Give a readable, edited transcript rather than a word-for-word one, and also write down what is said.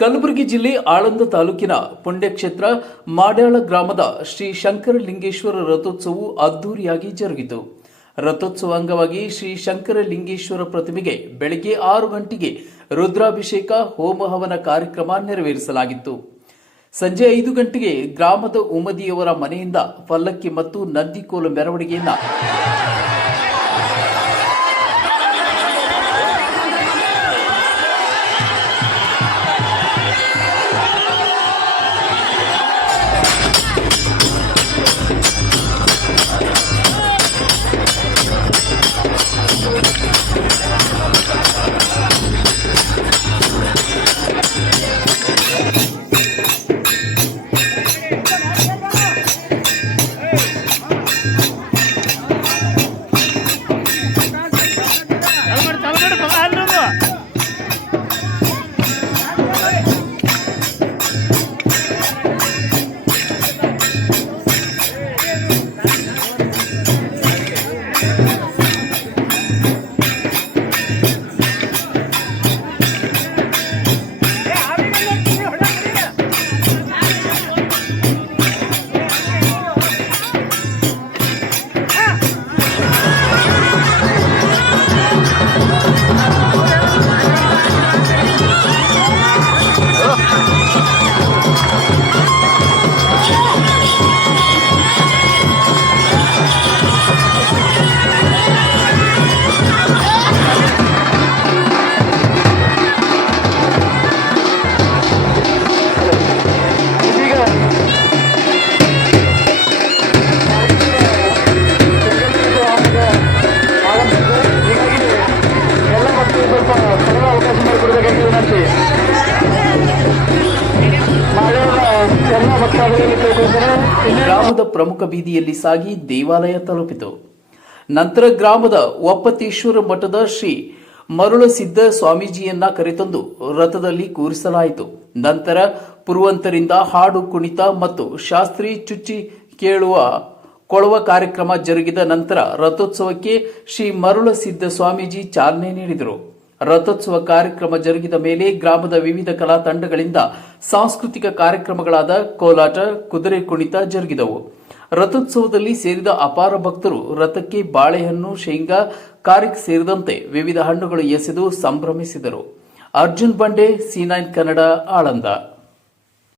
ಕಲಬುರಗಿ ಜಿಲ್ಲೆ ಆಳಂದ ತಾಲೂಕಿನ ಪುಣ್ಯಕ್ಷೇತ್ರ ಮಾಡ್ಯಾಳ ಗ್ರಾಮದ ಶ್ರೀ ಶಂಕರಲಿಂಗೇಶ್ವರ ರಥೋತ್ಸವವು ಅದ್ದೂರಿಯಾಗಿ ಜರುಗಿತು. ರಥೋತ್ಸವ ಅಂಗವಾಗಿ ಶ್ರೀ ಶಂಕರಲಿಂಗೇಶ್ವರ ಪ್ರತಿಮೆಗೆ ಬೆಳಗ್ಗೆ 6 ಗಂಟೆಗೆ ರುದ್ರಾಭಿಷೇಕ ಹೋಮ ಹವನ ಕಾರ್ಯಕ್ರಮ ನೆರವೇರಿಸಲಾಗಿತ್ತು. ಸಂಜೆ 5 ಗಂಟೆಗೆ ಗ್ರಾಮದ ಉಮದಿಯವರ ಮನೆಯಿಂದ ಪಲ್ಲಕ್ಕಿ ಮತ್ತು ನಂದಿಕೋಲು ಮೆರವಣಿಗೆಯನ್ನು ಗ್ರಾಮದ ಪ್ರಮುಖ ಬೀದಿಯಲ್ಲಿ ಸಾಗಿ ದೇವಾಲಯ ತಲುಪಿತು. ನಂತರ ಗ್ರಾಮದ ಒಪ್ಪತೇಶ್ವರ ಮಠದ ಶ್ರೀ ಮರುಳಸಿದ್ದ ಸ್ವಾಮೀಜಿಯನ್ನ ಕರೆತಂದು ರಥದಲ್ಲಿ ಕೂರಿಸಲಾಯಿತು. ನಂತರ ಪುರುವಂತರಿಂದ ಹಾಡು ಕುಣಿತ ಮತ್ತು ಶಾಸ್ತ್ರೀ ಚುಚ್ಚಿ ಕೇಳುವ ಕೊಳುವ ಕಾರ್ಯಕ್ರಮ ಜರುಗಿದ ನಂತರ ರಥೋತ್ಸವಕ್ಕೆ ಶ್ರೀ ಮರುಳಸಿದ್ದ ಸ್ವಾಮೀಜಿ ಚಾಲನೆ ನೀಡಿದರು. ರಥೋತ್ಸವ ಕಾರ್ಯಕ್ರಮ ಜರುಗಿದ ಮೇಲೆ ಗ್ರಾಮದ ವಿವಿಧ ಕಲಾ ತಂಡಗಳಿಂದ ಸಾಂಸ್ಕೃತಿಕ ಕಾರ್ಯಕ್ರಮಗಳಾದ ಕೋಲಾಟ, ಕುದುರೆ ಕುಣಿತ ಜರುಗಿದವು. ರಥೋತ್ಸವದಲ್ಲಿ ಸೇರಿದ ಅಪಾರ ಭಕ್ತರು ರಥಕ್ಕೆ ಬಾಳೆಹಣ್ಣು, ಶೇಂಗಾ, ಕಾರಿಕ್ ಸೇರಿದಂತೆ ವಿವಿಧ ಹಣ್ಣುಗಳು ಎಸೆದು ಸಂಭ್ರಮಿಸಿದರು. ಅರ್ಜುನ್ ಬಂಡೆ, C9 ಕನ್ನಡ, ಆಳಂದ.